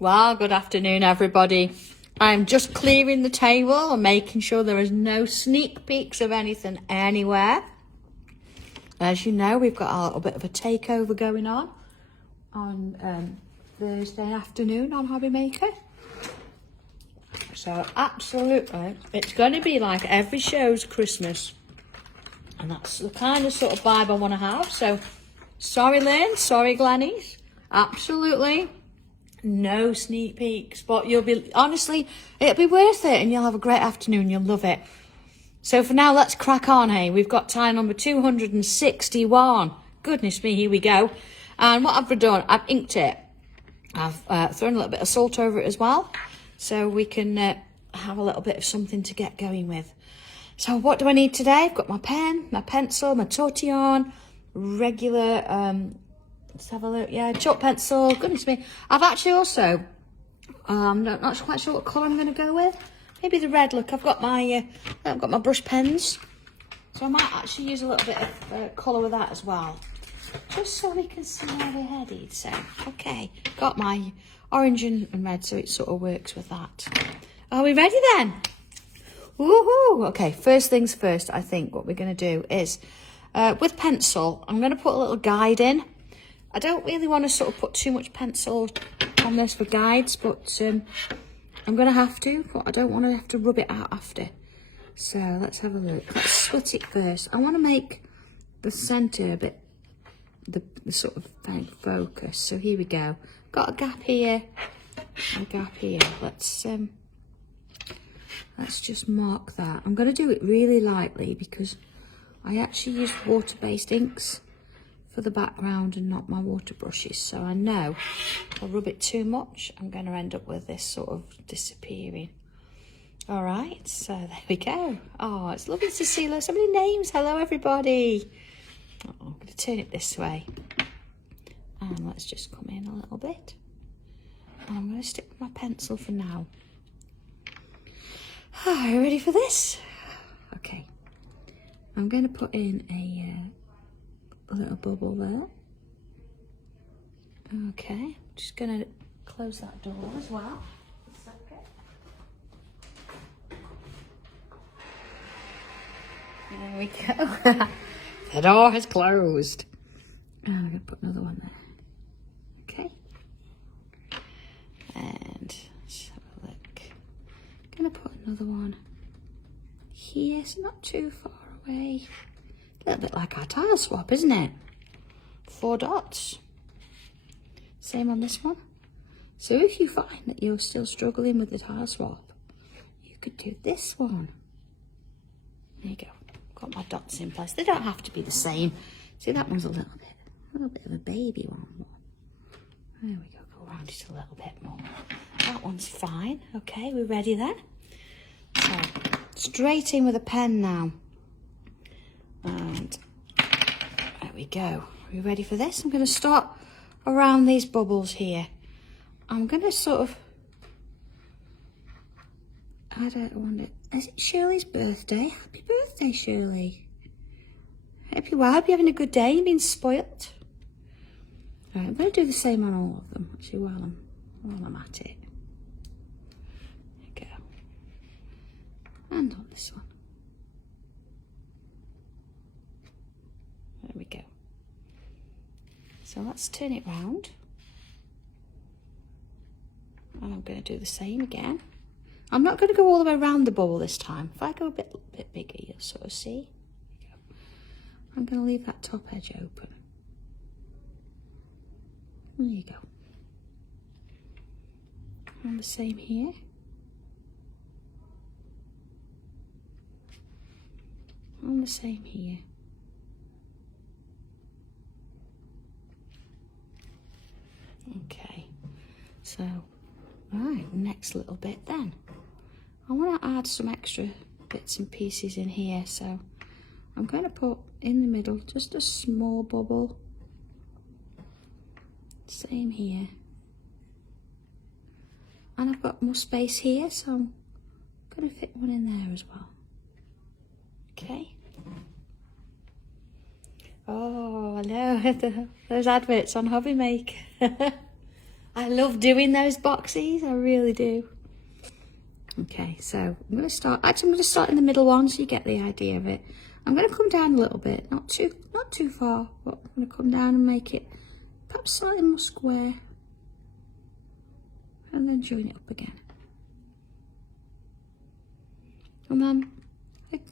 Well, good afternoon, everybody. I'm just clearing the table and making sure there is no sneak peeks of anything anywhere. As you know, we've got a little bit of a takeover going on Thursday afternoon on Hobby Maker. So absolutely, it's going to be like every show's Christmas. And that's the kind of sort of vibe I want to have. So, sorry Lynn, sorry Glennies. Absolutely no sneak peeks. But you'll be, honestly, it'll be worth it. And you'll have a great afternoon. You'll love it. So for now, let's crack on, hey. We've got tile number 261. Goodness me, here we go. And what I've done, I've inked it. I've thrown a little bit of salt over it as well. So we can have a little bit of something to get going with. So what do I need today? I've got my pen, my pencil, my tortillon, regular, let's have a look, yeah, chalk pencil, goodness me. I've actually also, I'm not quite sure what colour I'm going to go with. Maybe the red. Look, I've got my brush pens. So I might actually use a little bit of colour with that as well. Just so we can see where we're headed. So, okay, got my orange and red, so it sort of works with that. Are we ready then? Woohoo! Okay, first things first, I think what we're going to do is, with pencil, I'm going to put a little guide in. I don't really want to sort of put too much pencil on this for guides, but I'm going to have to, but I don't want to have to rub it out after. So let's have a look. Let's split it first. I want to make the centre a bit, the sort of thing focus. So here we go. Got a gap here, a gap here. Let's just mark that. I'm going to do it really lightly because I actually use water-based inks for the background and not my water brushes. So I know if I rub it too much, I'm going to end up with this sort of disappearing. All right, so there we go. Oh, it's lovely to see so many names. Hello, everybody. Oh, I'm going to turn it this way. And let's just come in a little bit. And I'm going to stick with my pencil for now. Are you ready for this? Okay. I'm going to put in a little bubble there. Okay. Just going to close that door as well. There we go. The door has closed. And I'm going to put another one there. Okay. And let's have a look. I'm going to put another one here, so not too far away. A little bit like our tile swap, isn't it? 4 dots. Same on this one. So if you find that you're still struggling with the tile swap, you could do this one. There you go. Got my dots in place. They don't have to be the same. See, that one's a little bit of a baby one. There we go. Go around it a little bit more. That one's fine. Okay, we're ready then. So, straight in with a pen now. And there we go. Are we ready for this? I'm going to start around these bubbles here. I'm going to sort of, I don't want it. Is it Shirley's birthday? Happy birthday, Shirley. Hope you're having a good day. You've been spoilt. Right, I'm going to do the same on all of them, actually, while I'm at it. There you go. And on this one. There we go. So let's turn it round. And I'm going to do the same again. I'm not going to go all the way around the bubble this time. If I go a bit bigger, you'll sort of see. There you go. I'm going to leave that top edge open. There you go. And the same here. And the same here. Okay. So, right, next little bit then. I want to add some extra bits and pieces in here, so I'm going to put in the middle just a small bubble. Same here. And I've got more space here, so I'm going to fit one in there as well. Okay. Oh, I know, those adverts on Hobby Maker. I love doing those boxes, I really do. Okay, so I'm going to start, actually I'm going to start in the middle one so you get the idea of it. I'm going to come down a little bit, not too far, but I'm going to come down and make it perhaps slightly more square. And then join it up again. And then,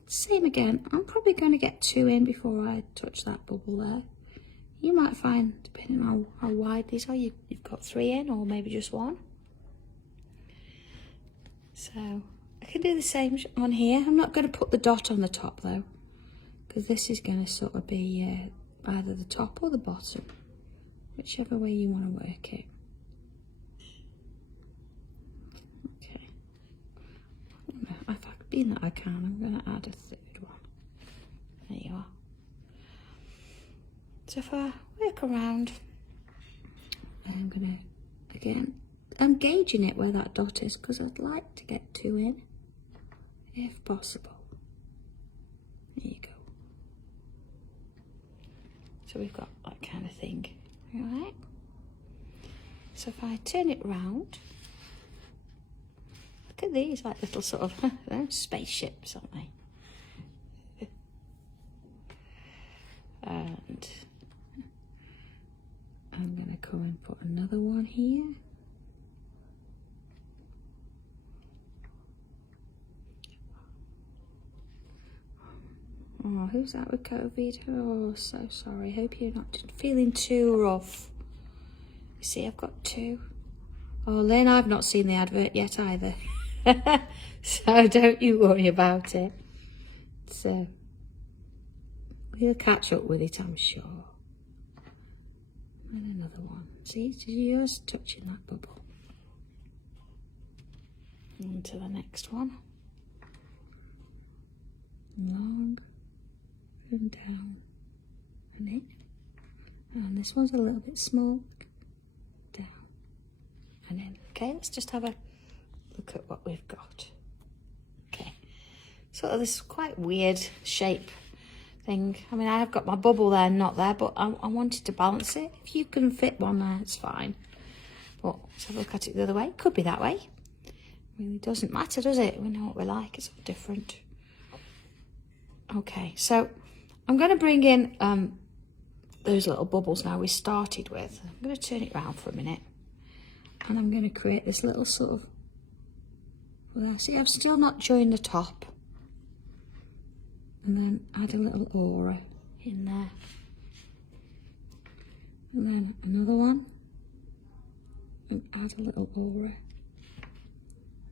same again, I'm probably going to get 2 in before I touch that bubble there. You might find, depending on how wide these are, you've got 3 in, or maybe just 1. So, I can do the same on here. I'm not going to put the dot on the top though, because this is going to sort of be either the top or the bottom, whichever way you want to work it. Okay. Being that I can, I'm going to add a 3rd one. There you are. So if I work around, I'm going to, again, I'm gauging it where that dot is because I'd like to get 2 in, if possible. There you go. So we've got that kind of thing, alright? So if I turn it round, look at these, like little sort of spaceships, aren't they? And I'm going to come and put another one here. Oh, who's that with COVID? Oh, so sorry. Hope you're not feeling too rough. You see, I've got 2. Oh, Lynn, I've not seen the advert yet either. So don't you worry about it. So we'll catch up with it, I'm sure. And another one. See, yours touching that bubble. On to the next one. Long and down and in. And this one's a little bit small. Down and in. Okay, let's just have a look at what we've got. Okay, so this quite weird shape thing. I mean, I've got my bubble there, not there, but I wanted to balance it. If you can fit one there, it's fine. But let's have a look at it the other way. Could be that way. It really doesn't matter, does it? We know what we like. It's all different. Okay, so I'm going to bring in those little bubbles now we started with. I'm going to turn it around for a minute. And I'm going to create this little sort of, well, see, I've still not joined the top. And then add a little aura in there. And then another one. And add a little aura.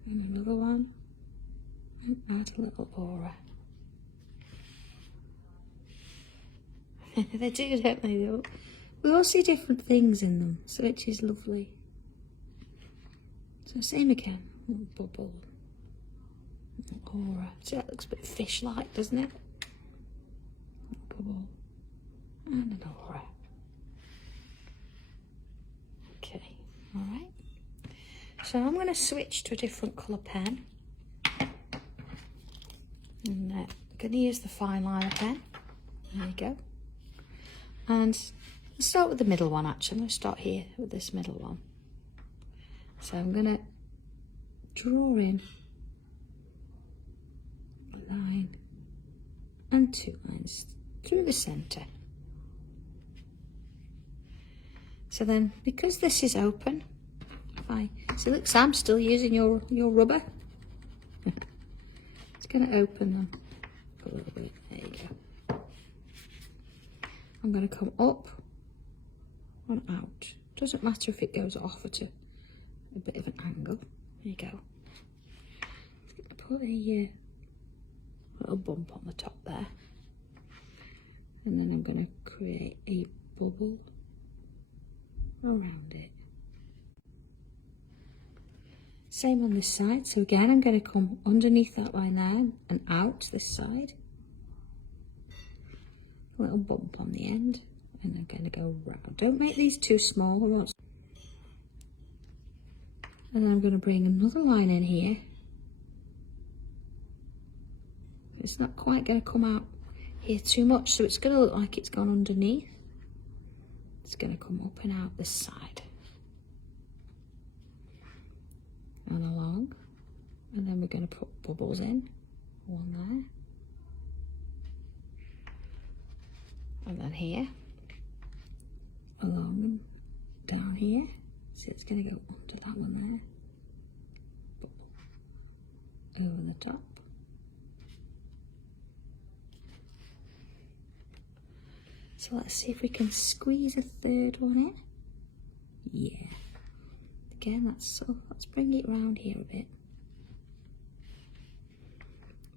And another one. And add a little aura. They do, don't they? We all see different things in them, so which is lovely. So same again, little bubble, aura. See, that looks a bit fish-like, doesn't it? Bubble and an aura. Okay, all right. So I'm going to switch to a different colour pen, and I'm going to use the fine liner pen. There you go. And let's start with the middle one. Actually, I'm going to start here with this middle one. So I'm going to draw in a line and 2 lines through the centre. So then, because this is open, see, look, Sam, still using your rubber. It's going to open them a little bit. There you go. I'm going to come up and out. Doesn't matter if it goes off at a bit of an angle. There you go. Put a little bump on the top there. And then I'm going to create a bubble around it. Same on this side. So again, I'm going to come underneath that line there and out this side. A little bump on the end, and I'm going to go round. Don't make these too small. And then I'm going to bring another line in here. It's not quite going to come out here too much, so it's going to look like it's gone underneath. It's going to come up and out this side. and along, and then we're going to put bubbles in, one there, and then here, along and down here, so it's going to go onto that one there, over the top. So let's see if we can squeeze a third one in. Yeah. Again, let's bring it round here a bit.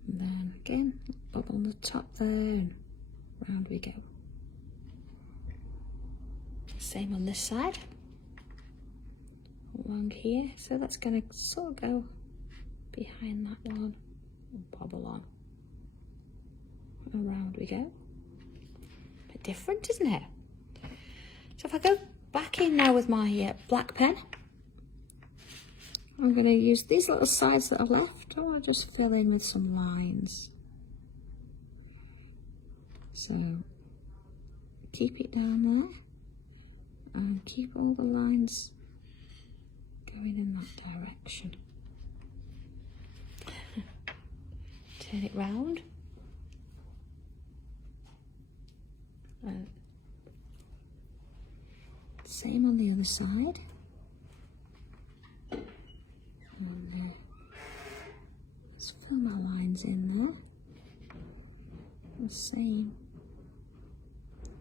And then again, bubble on the top there, and round we go. Same on this side. Along here, so that's going to sort of go behind that one and bobble on. And round we go. Bit different, isn't it? So if I go back in now with my black pen, I'm going to use these little sides that I've left. I want to just fill in with some lines. So keep it down there and keep all the lines going in that direction. Turn it round. Same on the other side. And let's fill my lines in there. The same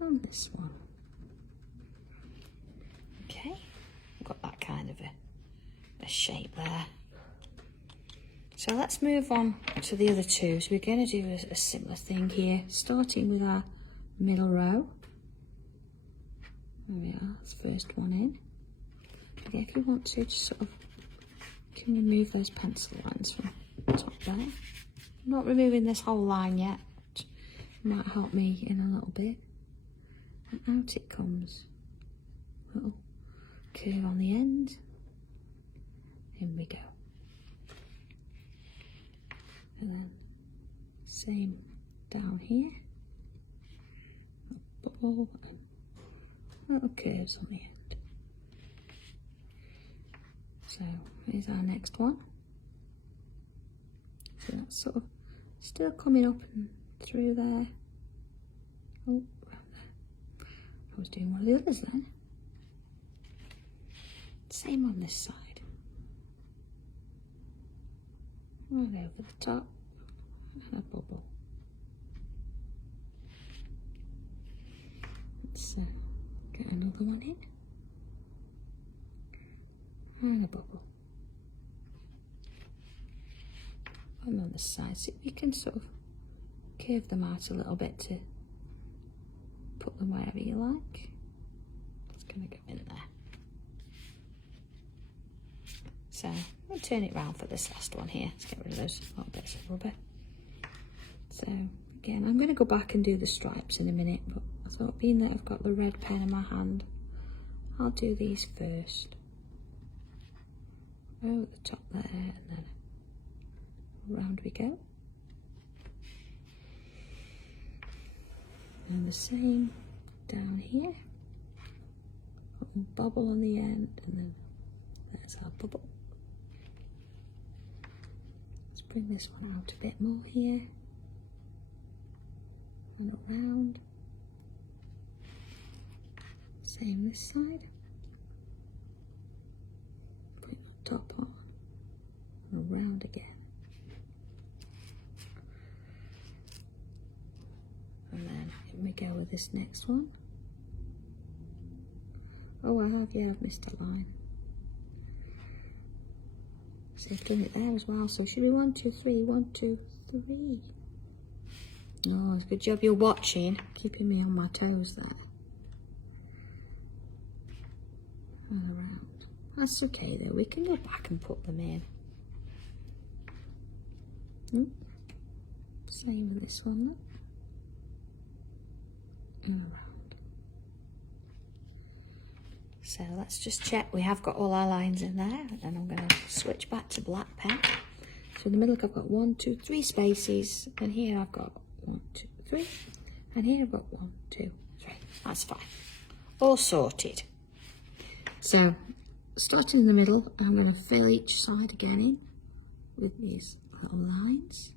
on this one. Okay, I've got that kind of a shape there. So let's move on to the other two. So we're going to do a similar thing here, starting with our middle row. There we are, that's the first one in. Okay, if you want to, just sort of can remove those pencil lines from the top there. I'm not removing this whole line yet. It might help me in a little bit. And out it comes. Little curve on the end. In we go. And then same down here. A bubble and little curves on the end. So here's our next one. So that's sort of still coming up and through there. Oh, around there. I was doing one of the others then. Same on this side. Right over the top and a bubble. Let's get another one in. And a bubble. And on the side, so you can sort of curve them out a little bit to put them wherever you like. It's going to go in there. So I'll turn it round for this last one here. Let's get rid of those little bits of rubber. So again, I'm going to go back and do the stripes in a minute, but I thought being that I've got the red pen in my hand, I'll do these first. Over the top there, and then round we go. And the same down here. Bubble on the end, and then there's our bubble. Let's bring this one out a bit more here. And around. Same this side. Bring the top on. And around again. And then here we go with this next one. Oh, I've missed a line. So I've done it there as well. So should be 1, 2, 3, 1, 2, 3. Oh, it's a good job you're watching, keeping me on my toes there. And around. That's okay though, we can go back and put them in. Same with this one, look. And around. So let's just check we have got all our lines in there, and then I'm going to switch back to black pen. So in the middle I've got 1, 2, 3 spaces, and here I've got 1, 2, 3, and here I've got 1, 2, 3. That's fine. All sorted. So starting in the middle, I'm going to fill each side again in with these little lines.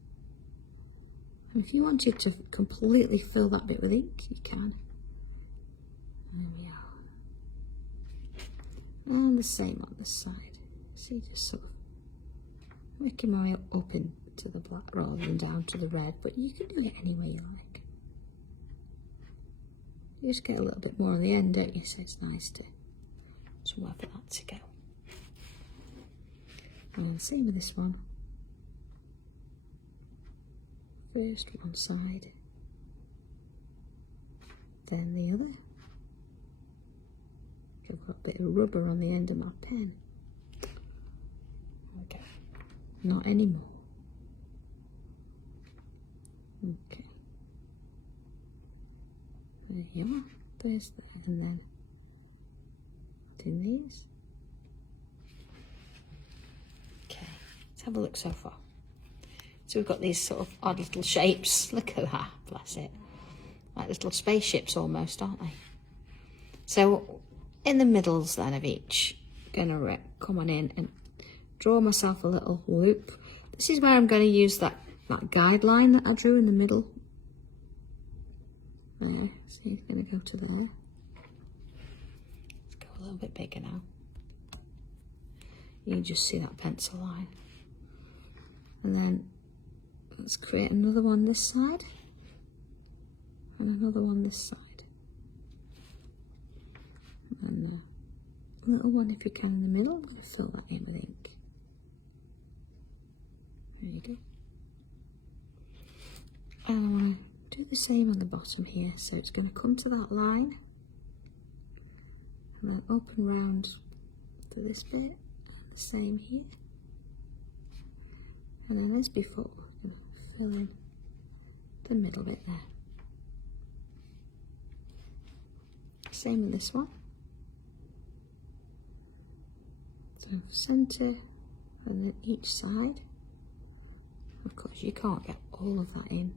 And if you wanted to completely fill that bit with ink, you can. There we are. And the same on this side. So you just sort of making my way up into the black rather than down to the red, but you can do it any way you like. You just get a little bit more on the end, don't you? So it's nice to somewhere for that to go. And same with this one. First one side, then the other. I've got a bit of rubber on the end of my pen. Okay, not anymore. Okay, there you are. There's there, and then do these. Okay, let's have a look so far. So we've got these sort of odd little shapes. Look at that, bless it. Like little spaceships almost, aren't they? So in the middles then of each, I'm gonna come on in and draw myself a little loop. This is where I'm gonna use that guideline that I drew in the middle. There, so it's gonna go to there. Let's go a little bit bigger now. You can just see that pencil line. And then let's create another one this side and another one this side. And a little one if you can in the middle. I'm going to fill that in with ink. There you go. And I want to do the same on the bottom here. So it's going to come to that line and then up and round to this bit. And the same here. And then as before, we're going to fill in the middle bit there. Same with this one. So centre and then each side. Of course you can't get all of that in.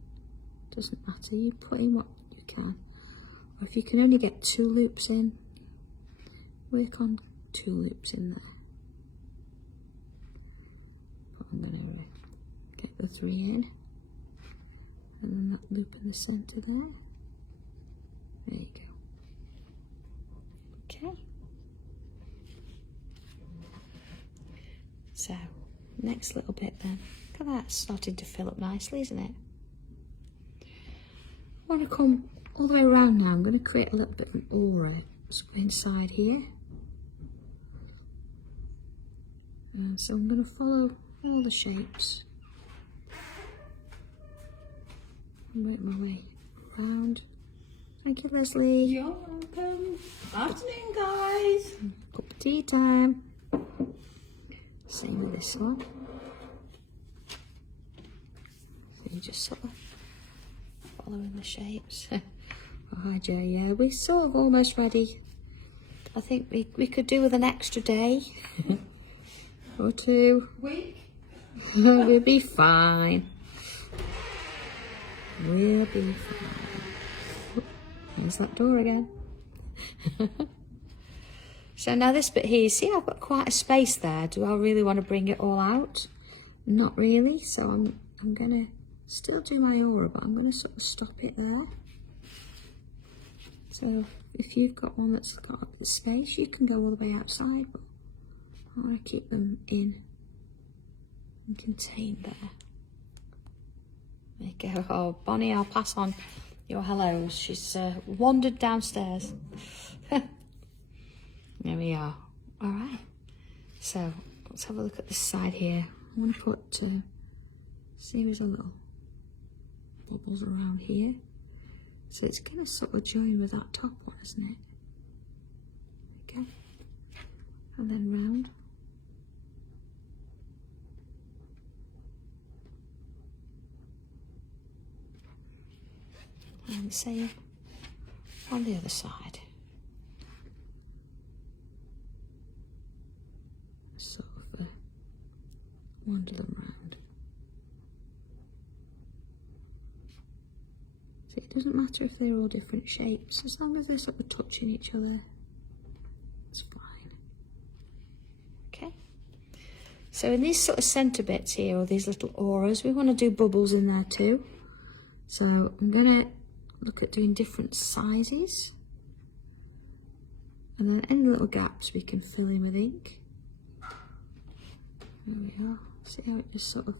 Doesn't matter, you put in what you can. Or if you can only get 2 loops in, work on 2 loops in there. But I'm going to get the 3 in. And then that loop in the centre there. There you go. Okay. So, next little bit then. Look at that, starting to fill up nicely, isn't it? I want to come all the way around now. I'm going to create a little bit of an aura inside here. So I'm going to follow all the shapes. And work my way around. Thank you, Leslie. You're welcome. Afternoon, guys. Cup of tea time. Same with this one. So you just sort of following the shapes. Oh, hi, Joe. Yeah, we're sort of almost ready. I think we could do with an extra day or 2. Week? We'll be fine. We'll be fine. There's that door again. So now this bit here, you see I've got quite a space there. Do I really want to bring it all out? Not really, so I'm going to still do my aura, but I'm going to sort of stop it there. So if you've got one that's got the space, you can go all the way outside, but I want to keep them in and contained there. There you go. Oh, Bonnie, I'll pass on your hellos. She's wandered downstairs. There we are. All right. So let's have a look at this side here. I want to put a series of little bubbles around here. So it's going to sort of join with that top one, isn't it? Okay. And then round. And the same on the other side. Sort of wander them round. So it doesn't matter if they're all different shapes, as long as they're sort of touching each other, it's fine. So in these sort of centre bits here, or these little auras, we want to do bubbles in there too. So I'm going to look at doing different sizes. And then any little gaps we can fill in with ink. There we are. See how it just sort of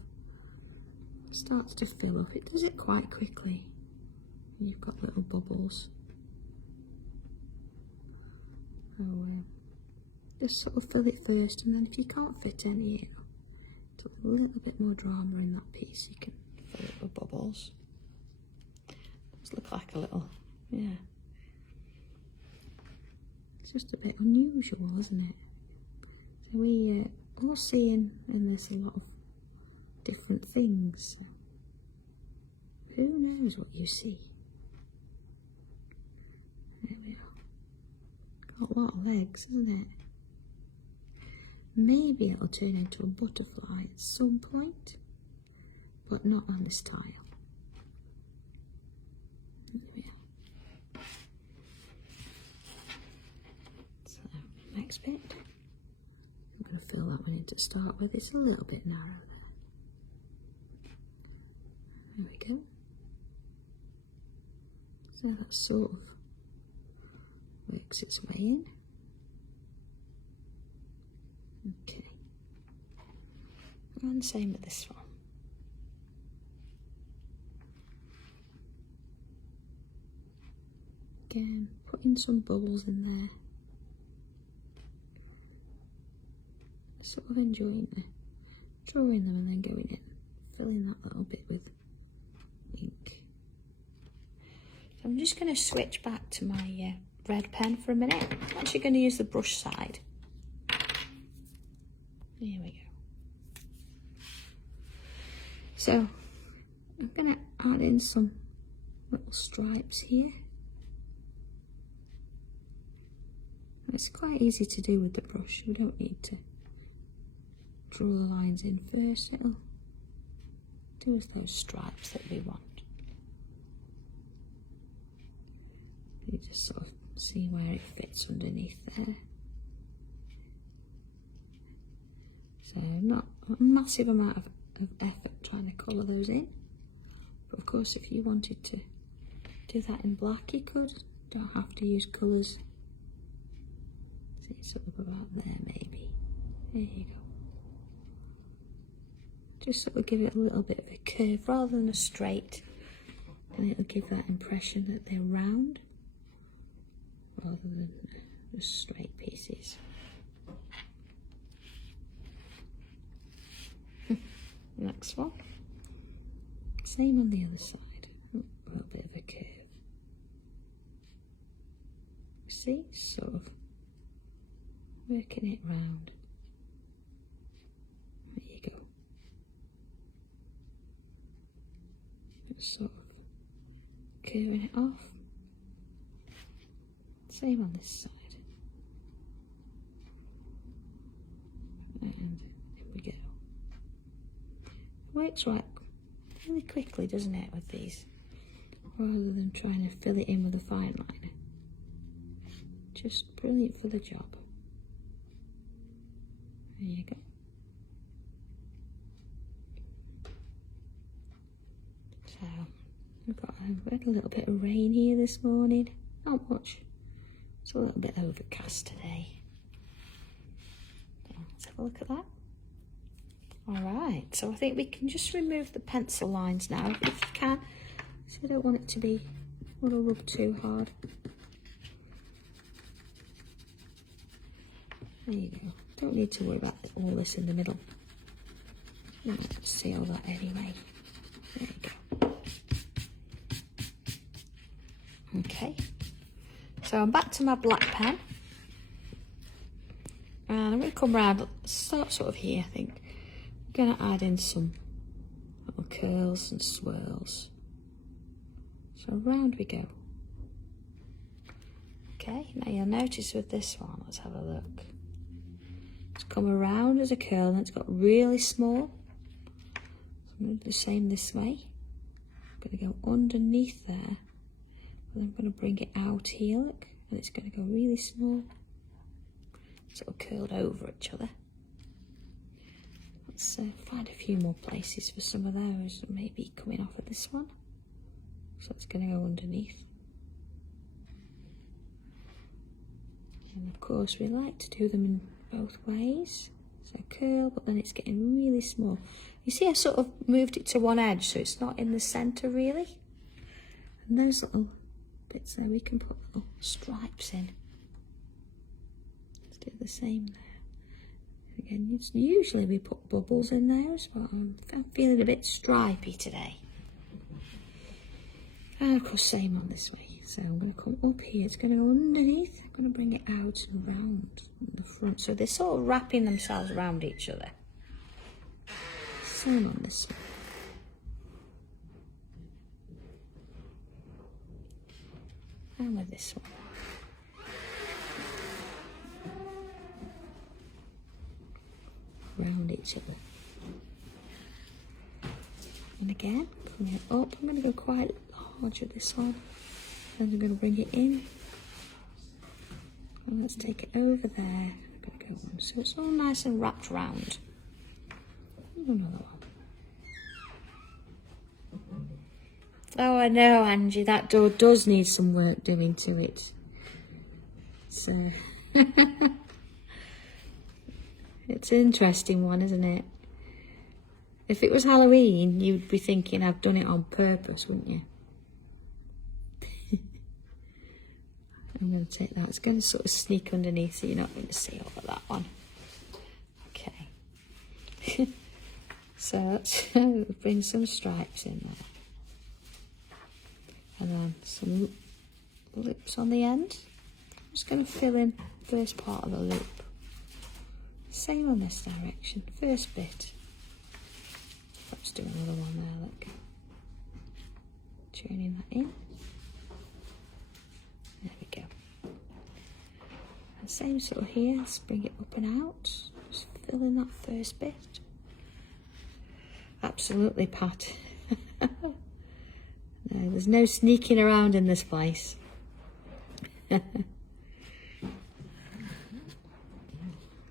starts to fill up. It does it quite quickly. And you've got little bubbles. So just sort of fill it first, and then if you can't fit any in, to a little bit more drama in that piece, you can fill it with bubbles. Does look like a little, yeah. It's just a bit unusual, isn't it? So we all see in this a lot of different things. Who knows what you see? There we are. Got a lot of legs, isn't it? Maybe it'll turn into a butterfly at some point, but not on this tile. There we are. So, next bit. I'm going to fill that one in to start with. It's a little bit narrow there. There we go. So that sort of works its way in. Okay. And same with this one. Again, putting some bubbles in there. Sort of enjoying drawing them and then going in, filling that little bit with ink. So I'm just going to switch back to my red pen for a minute. I'm actually going to use the brush side. Here we go. So I'm going to add in some little stripes here. And it's quite easy to do with the brush. You don't need to draw the lines in first. It'll do us those stripes that we want. You just sort of see where it fits underneath there. So not a massive amount of effort trying to colour those in. But of course, if you wanted to do that in black, you could. Don't have to use colours. See, it's sort of about there maybe. There you go. Just sort of give it a little bit of a curve rather than a straight. And it'll give that impression that they're round rather than just straight pieces. Next one. Same on the other side. A little bit of a curve. See? Sort of working it round. There you go. Sort of curving it off. Same on this side. And here we go. Works right really quickly, doesn't it, with these? Rather than trying to fill it in with a fine liner. Just brilliant for the job. There you go. So, we've had a little bit of rain here this morning. Not much. It's a little bit overcast today. So let's have a look at that. Alright, so I think we can just remove the pencil lines now, if you can. So I don't want it to be, want to rub too hard. There you go. Don't need to worry about all this in the middle. No, seal that anyway. There you go. Okay. So I'm back to my black pen. And I'm going to come round, start sort of here, I think. I'm going to add in some little curls and swirls. So round we go. Okay, now you'll notice with this one, let's have a look. It's come around as a curl and it's got really small. So I'm going to do the same this way. I'm going to go underneath there. And then I'm going to bring it out here, look. And it's going to go really small. Sort of curled over each other. Let's find a few more places for some of those, maybe coming off of this one. So it's going to go underneath. And of course we like to do them in both ways. So curl, but then it's getting really small. You see I sort of moved it to one edge so it's not in the centre really. And those little bits there we can put little stripes in. Let's do the same there. Again, usually we put bubbles in those, but I'm feeling a bit stripy today. And of course same on this way. So I'm going to come up here, it's going to go underneath, I'm going to bring it out and round the front. So they're sort of wrapping themselves around each other. Same on this one. And with this one. Round each other. And again, coming up, I'm going to go quite large with this one. And I'm going to bring it in. And let's take it over there. I'm going to go on. So it's all nice and wrapped round. Another one. Oh, I know, Angie, that door does need some work doing to it. So, it's an interesting one, isn't it? If it was Halloween, you'd be thinking I've done it on purpose, wouldn't you? I'm going to take that. It's going to sort of sneak underneath, so you're not going to see over that one. Okay. So let's bring some stripes in there. And then some loops on the end. I'm just going to fill in the first part of the loop. Same on this direction. First bit. Let's do another one there, look. Turning that in. There we go. And same sort of here, let's bring it up and out. Just fill in that first bit. Absolutely, Pat. No, there's no sneaking around in this place.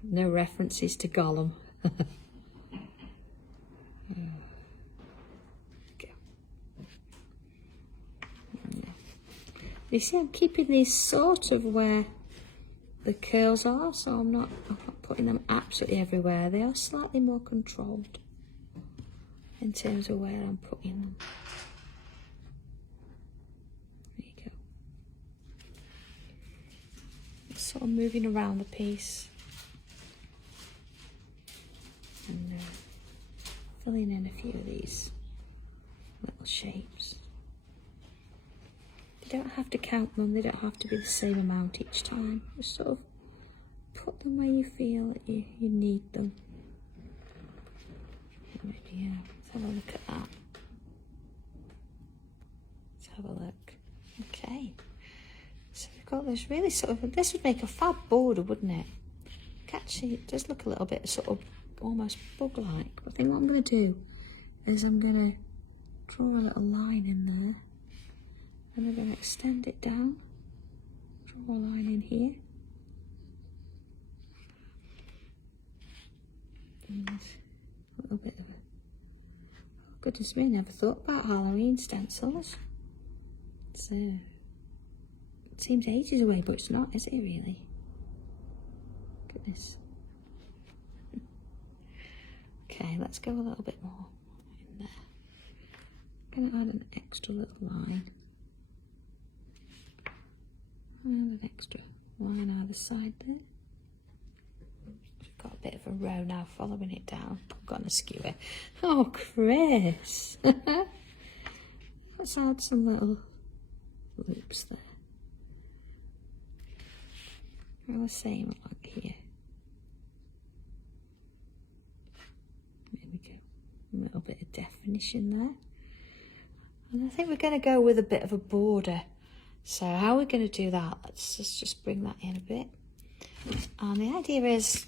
No references to Gollum. You see, I'm keeping these sort of where the curls are, so I'm not putting them absolutely everywhere. They are slightly more controlled in terms of where I'm putting them. There you go. Just sort of moving around the piece and filling in a few of these little shapes. You don't have to count them, they don't have to be the same amount each time. Just sort of put them where you feel that you need them. Yeah, let's have a look at that. Let's have a look. Okay. So we've got this really sort of, this would make a fab border, wouldn't it? Actually, it does look a little bit sort of almost bug-like. I think what I'm going to do is I'm going to draw a little line in there. And I'm going to extend it down, draw a line in here, and a little bit of a, oh goodness me, I never thought about Halloween stencils. It's, it seems ages away, but it's not, is it really? Goodness. Okay, let's go a little bit more in there. I'm going to add an extra little line. And an extra line either side there. We've got a bit of a row now following it down. I've got a skewer. Oh, Chris! Let's add some little loops there. I was saying like here. There we go. A little bit of definition there. And I think we're going to go with a bit of a border. So how are we going to do that? Let's just bring that in a bit. And the idea is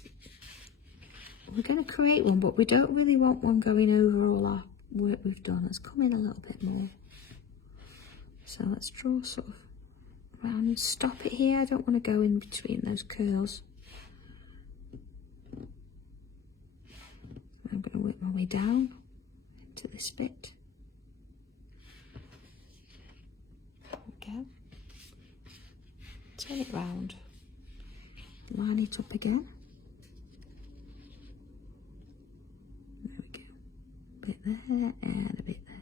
we're going to create one, but we don't really want one going over all our work we've done. Let's come in a little bit more. So let's draw sort of around and stop it here. I don't want to go in between those curls. I'm going to the way down to this bit. There we go. Turn it round. Line it up again. There we go. A bit there and a bit there.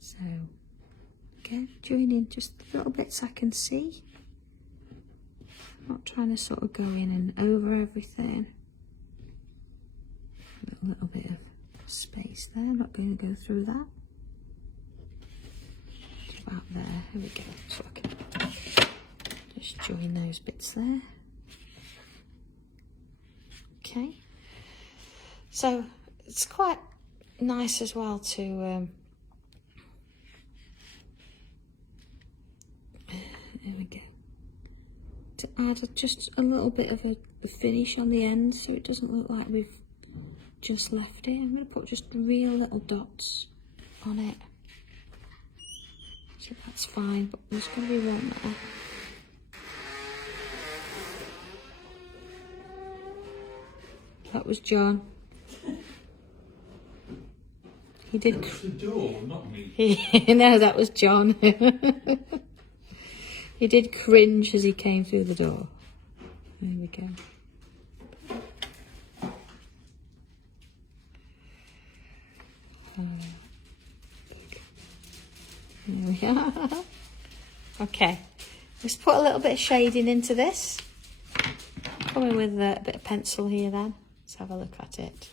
So, again, join in just the little bits I can see. Not trying to sort of go in and over everything. A little bit of space there. I'm not going to go through that. About there. Here we go. So I can just join those bits there. Okay. So it's quite nice as well to there we go. To add just a little bit of a finish on the end so it doesn't look like we've just left it. I'm going to put just real little dots on it. So that's fine, but there's going to be one there. That was John. He did. It's the door, not me. No, that was John. He did cringe as he came through the door. There we go. There we are. Okay, let's put a little bit of shading into this. Come in with a bit of pencil here then. Let's have a look at it.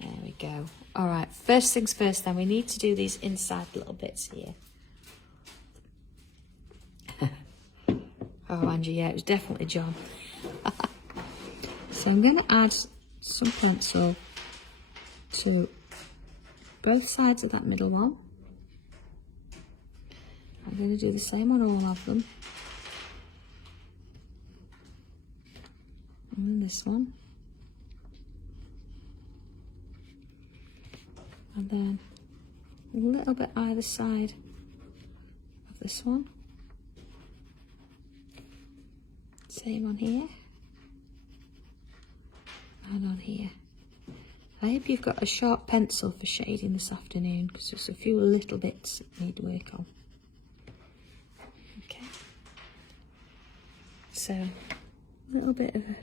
There we go. All right, first things first then, we need to do these inside little bits here. Oh, Angie, yeah, it was definitely John. So I'm going to add some pencil to both sides of that middle one. I'm going to do the same on all of them. And then this one. And then a little bit either side of this one. Same on here. And on here. I hope you've got a sharp pencil for shading this afternoon because there's a few little bits that need work on. Okay. So, a little bit of a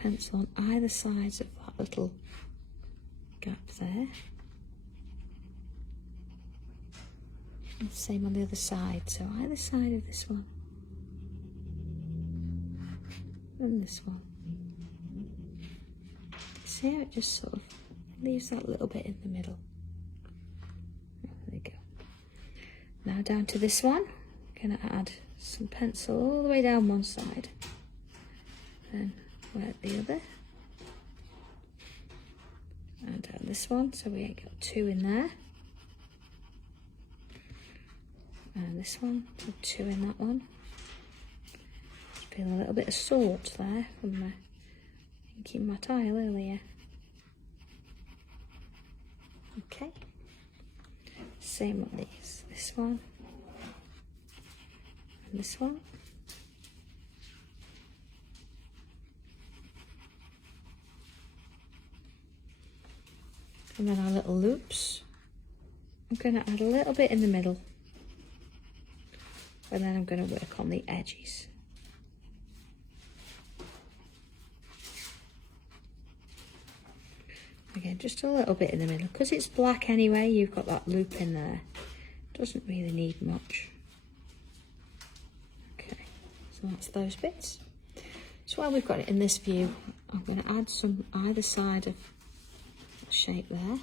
pencil on either sides of that little gap there. And same on the other side. So either side of this one. And this one. See how it just sort of leaves that little bit in the middle. Oh, there we go. Now down to this one. I'm going to add some pencil all the way down one side. Then work the other. And down this one, so we ain't got two in there. And this one, so two in that one. Feel a little bit of salt there from inking my tile earlier. Okay. Same on these. This one. And this one. And then our little loops. I'm going to add a little bit in the middle. And then I'm going to work on the edges. Again, just a little bit in the middle. Because it's black anyway, you've got that loop in there. Doesn't really need much. Okay, so that's those bits. So while we've got it in this view, I'm going to add some either side of the shape there.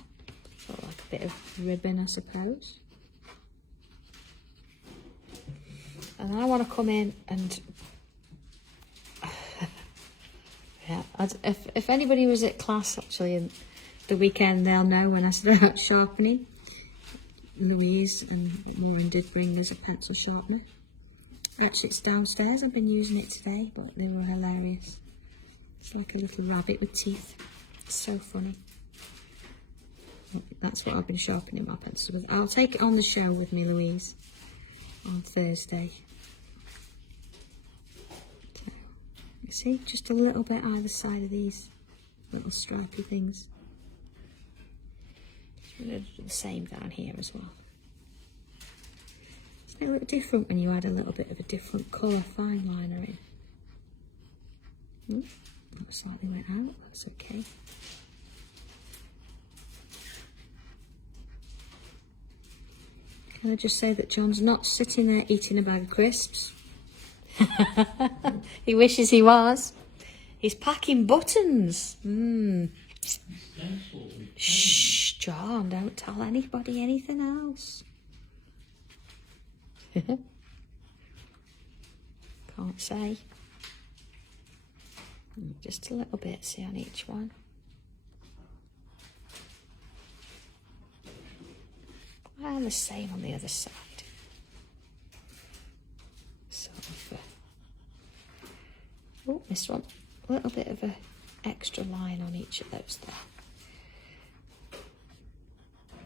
Sort of like a bit of ribbon, I suppose. And then I want to come in and yeah, if anybody was at class actually in the weekend, they'll know when I said about sharpening. Louise and Lauren did bring us a pencil sharpener. Actually, it's downstairs. I've been using it today, but they were hilarious. It's like a little rabbit with teeth. It's so funny. That's what I've been sharpening my pencil with. I'll take it on the show with me, Louise, on Thursday. So, See, just a little bit either side of these little stripy things. I'm going to do the same down here as well. Doesn't it look different when you add a little bit of a different colour fine liner in? That slightly went out, that's okay. Can I just say that John's not sitting there eating a bag of crisps? He wishes he was. He's packing buttons. Shh, John, don't tell anybody anything else. Can't say. Just a little bit, see, on each one. And the same on the other side. Sort of oh, this one. A little bit of an extra line on each of those there.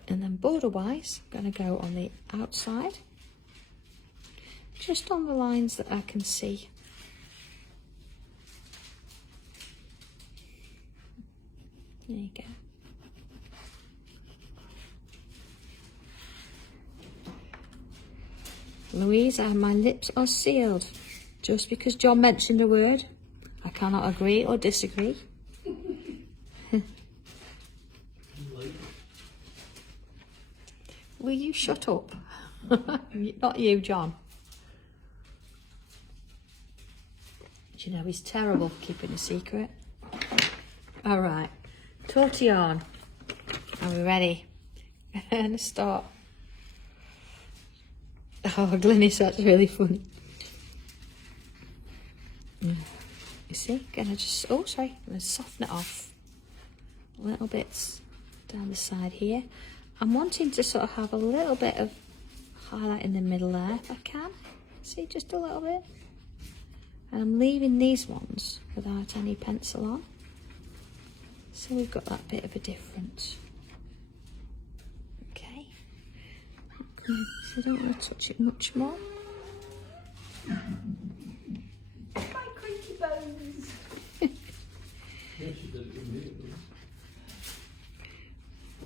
And then border-wise, I'm going to go on the outside. Just on the lines that I can see. There you go. Louise, my lips are sealed. Just because John mentioned a word, I cannot agree or disagree. Will you shut up? Not you, John. Do you know he's terrible for keeping a secret? All right, tortillon. Are we ready? And start. Oh, Glenys, that's really fun. You see, gonna just, oh sorry, I'm gonna soften it off. Little bits down the side here. I'm wanting to sort of have a little bit of highlight in the middle there, if I can. See, just a little bit. And I'm leaving these ones without any pencil on. So we've got that bit of a difference. Okay. So I don't want to touch it much more. My creaky bones.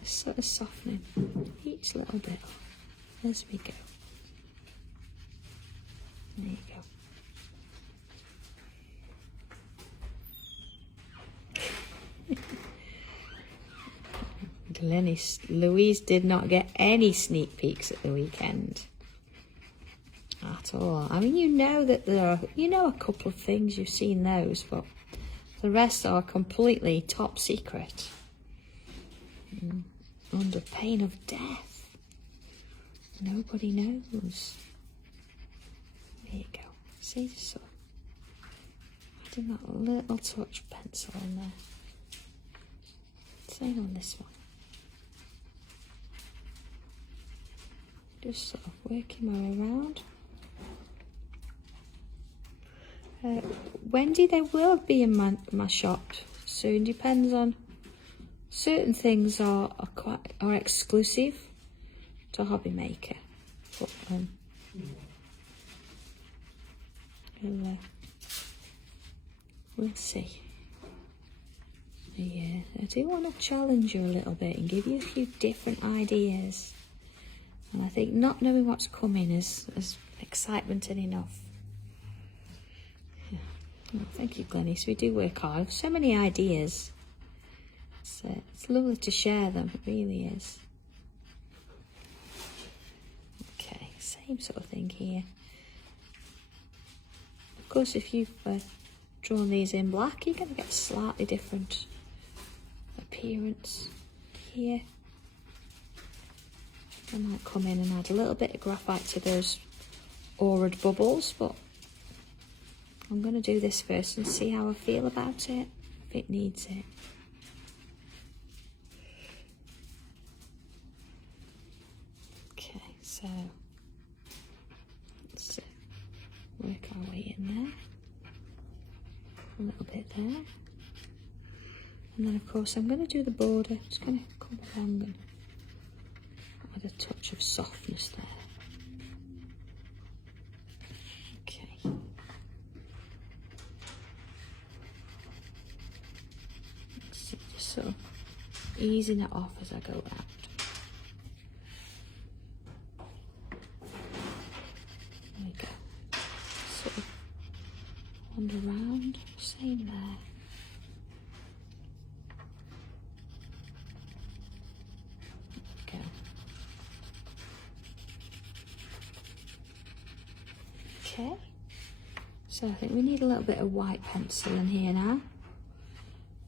Just sort of softening each little bit as we go. There you go. Louise did not get any sneak peeks at the weekend at all. I mean, you know that there are, you know, a couple of things, you've seen those, but the rest are completely top secret, under pain of death. Nobody knows. There you go. See, just sort of adding that little touch of pencil in there. Same on this one. Just sort of working my way around. Wendy, they will be in my shop soon. Depends on, certain things are exclusive to Hobby Maker. But we'll see. Yeah, I do want to challenge you a little bit and give you a few different ideas. And I think not knowing what's coming is excitement enough. Yeah. Oh, thank you, Glenys. We do work hard. So many ideas. It's lovely to share them. It really is. Okay, same sort of thing here. Of course, if you've drawn these in black, you're going to get a slightly different appearance here. I might come in and add a little bit of graphite to those aura'd bubbles, but I'm going to do this first and see how I feel about it, if it needs it. Okay, so let's work our way in there. A little bit there. And then of course I'm going to do the border, just going to come along and add a touch of softness there. Okay. just sort of easing it off as I go around. There we go. Sort of wander around, same there. There we go. Okay. So I think we need a little bit of white pencil in here now.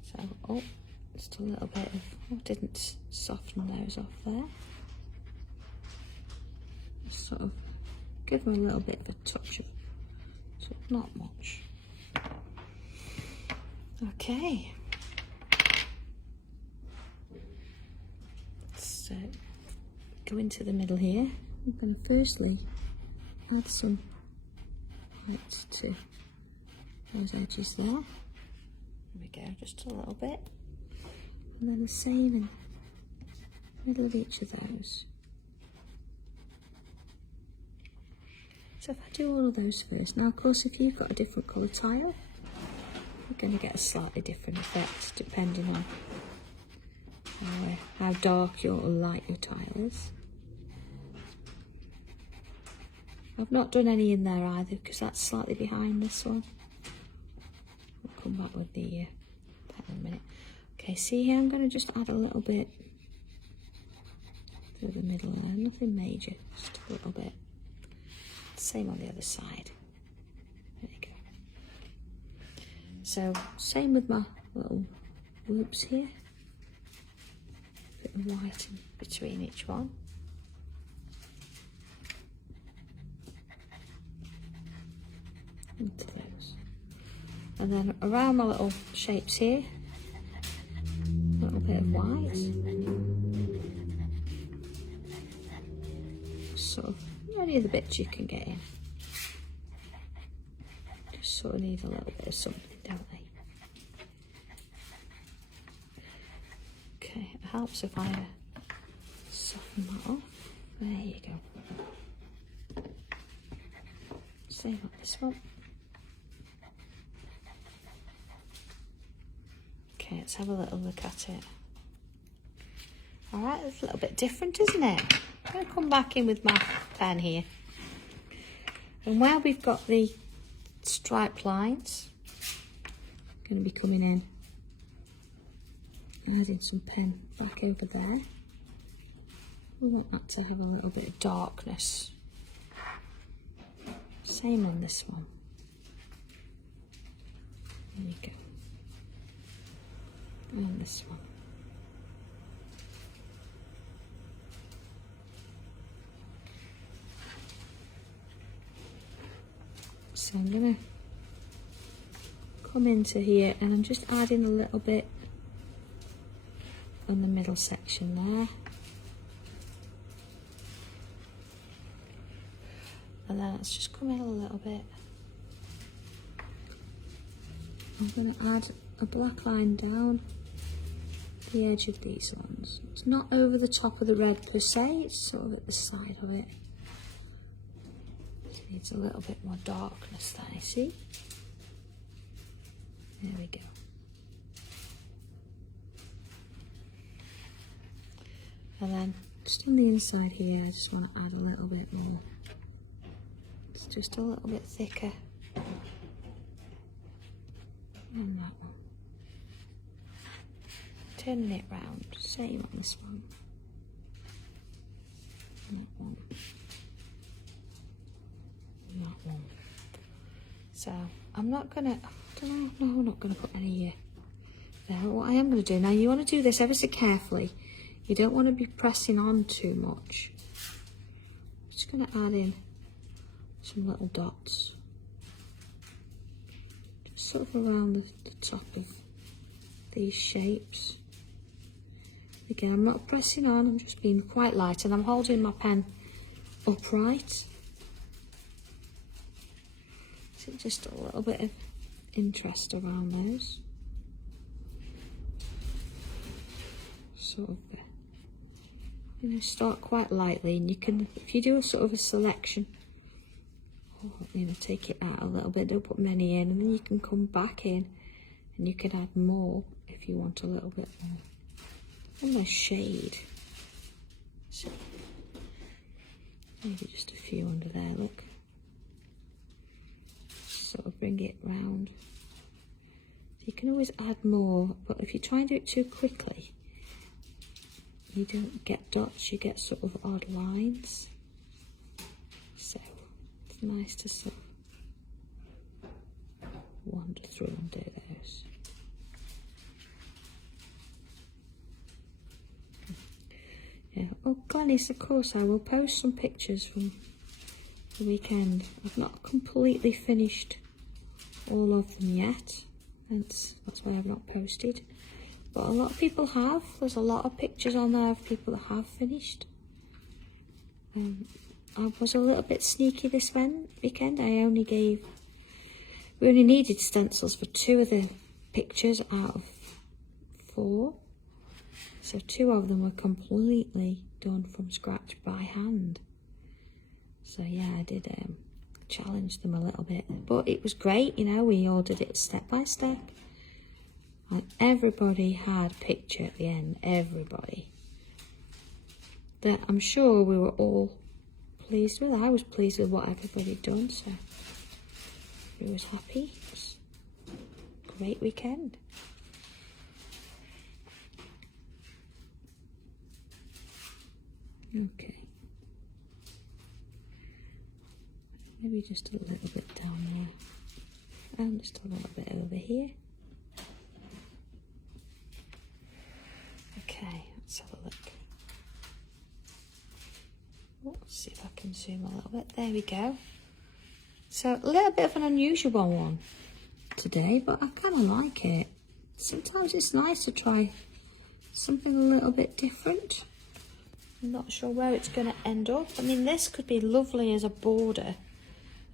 So, oh, just a little bit of, oh, didn't soften those off there. Just sort of give them a little bit of a touch of, so not much. Okay. So, go into the middle here. I'm going to firstly add some white to those edges there. There we go, just a little bit. And then the same in the middle of each of those. So if I do all of those first, now of course if you've got a different colour tile, you're going to get a slightly different effect depending on how dark or light your tile is. I've not done any in there either because that's slightly behind this one. We'll come back with the pen in a minute. Okay, see here, I'm going to just add a little bit through the middle there, nothing major, just a little bit. Same on the other side. There you go. So, same with my little loops here. Bit of white in between each one. Into those. And then around my little shapes here, a little bit of white. Sort of any of the bits you can get in. Just sort of need a little bit of something, don't they? Okay, it helps if I soften that off. There you go. Same like this one. Okay, let's have a little look at it. Alright, it's a little bit different, isn't it? I'm going to come back in with my pen here. And where we've got the striped lines, I'm going to be coming in, adding some pen back over there. We want that to have a little bit of darkness. Same on this one. There you go. And this one. So I'm going to come into here and I'm just adding a little bit on the middle section there. And then let's just come in a little bit. I'm going to add a black line down the edge of these ones. It's not over the top of the red per se, it's sort of at the side of it. It needs a little bit more darkness there, you see? There we go. And then just on the inside here, I just want to add a little bit more. It's just a little bit thicker. And that one. Turning it round, same on this one. And that one. And that one. So I'm not gonna, no, I'm not gonna put any there. What I am gonna do, now you wanna do this ever so carefully. You don't wanna be pressing on too much. I'm just gonna add in some little dots. Just sort of around the top of these shapes. Again, I'm not pressing on, I'm just being quite light and I'm holding my pen upright. So just a little bit of interest around those. Sort of, start quite lightly and you can, if you do a sort of a selection, take it out a little bit, don't put many in, and then you can come back in and you can add more if you want a little bit more. And a shade. So maybe just a few under there, look. Sort of bring it round. So you can always add more, but if you try and do it too quickly, you don't get dots, you get sort of odd lines. So it's nice to sort of wander through and do those. Yeah. Oh, Glenys, of course, I will post some pictures from the weekend. I've not completely finished all of them yet, and that's why I've not posted. But a lot of people have. There's a lot of pictures on there of people that have finished. I was a little bit sneaky this weekend. We only needed stencils for 2 of the pictures out of 4. So 2 of them were completely done from scratch by hand. So yeah, I did challenge them a little bit. But it was great, you know, we all did it step by step. And everybody had a picture at the end, everybody. That I'm sure we were all pleased with. I was pleased with what everybody had done, so I was happy. It was a great weekend. Okay. Maybe just a little bit down there. And just a little bit over here. Okay, let's have a look. Let's see if I can zoom a little bit. There we go. So a little bit of an unusual one today, but I kind of like it. Sometimes it's nice to try something a little bit different. I'm not sure where it's going to end up. I mean, this could be lovely as a border,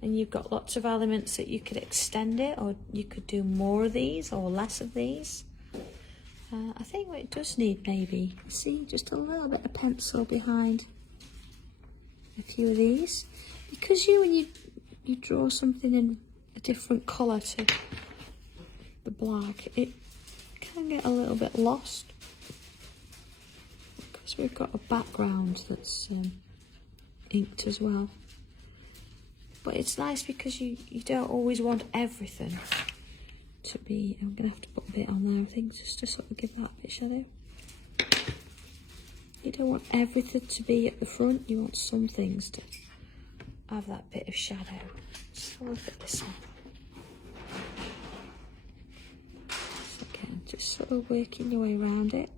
and you've got lots of elements that you could extend it, or you could do more of these or less of these. I think what it does need, maybe, see, just a little bit of pencil behind a few of these, because when you draw something in a different colour to the black, it can get a little bit lost. So we've got a background that's inked as well. But it's nice because you don't always want everything to be... I'm going to have to put a bit on there, I think, just to sort of give that a bit of shadow. You don't want everything to be at the front. You want some things to have that bit of shadow. Just have a look at this one. So again, just sort of working your way around it.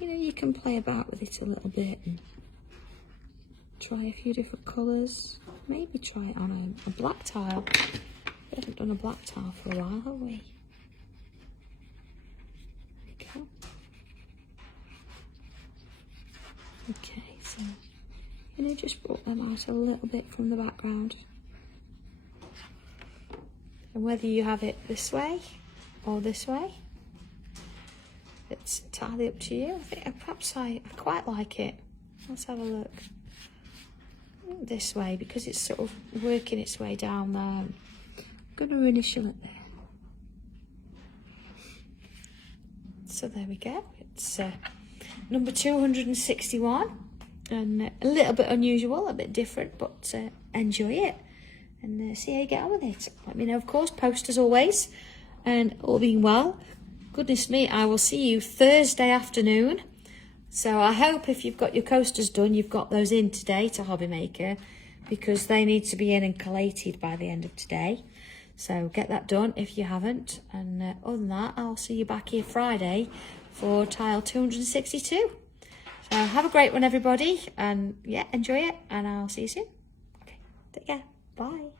You know, you can play about with it a little bit and try a few different colours. Maybe try it on a black tile. We haven't done a black tile for a while, have we? Okay. Okay, so, you know, just brought them out a little bit from the background. And whether you have it this way or this way, it's entirely up to you. I think perhaps I quite like it. Let's have a look. This way, because it's sort of working its way down there. I'm going to initial it there. So there we go. It's number 261, and a little bit unusual, a bit different, but enjoy it and see how you get on with it. Let me know, of course, post as always, and all being well, goodness me, I will see you Thursday afternoon. So I hope if you've got your coasters done, you've got those in today to Hobby Maker, because they need to be in and collated by the end of today. So get that done if you haven't. And other than that, I'll see you back here Friday for tile 262. So have a great one, everybody. And yeah, enjoy it. And I'll see you soon. Okay, take care. Bye.